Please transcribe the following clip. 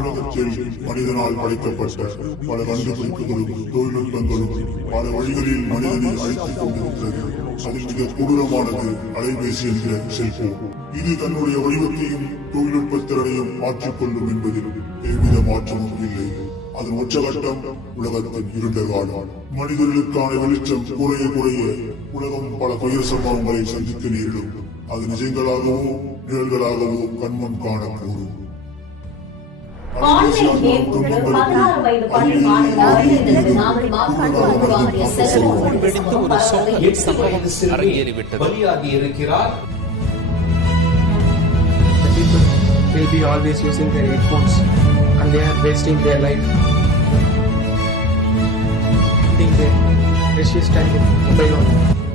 உலகத்தில் மனிதனால் படைக்கப்பட்ட பல கண்டுபிடிப்புகளும் தொழில்நுட்பங்களும் பல வழிகளில் மனிதனை அழைத்துக் கொண்டிருக்கிறது. அதில் மிக கொடூரமானது அலைபேசி என்கிற செல்போன். இது தன்னுடைய வடிவத்தையும் தொழில்நுட்ப திறனையும் மாற்றிக்கொள்ளும் என்பதில் எவ்வித மாற்றமும் இல்லை. அதன் உச்சகட்டம் உலகத்தின் இருண்ட காலம். மனிதர்களுக்கான வெளிச்சம் குறைய குறைய உலகம் பல துயர சம்பவங்களை சந்திக்க நேரிடும். அது நிஜங்களாகவோ நிழல்களாகவோ கண்முன் காணக்கூடும். Will be always using their headphones and they are wasting their life. Think their precious time with mobile on.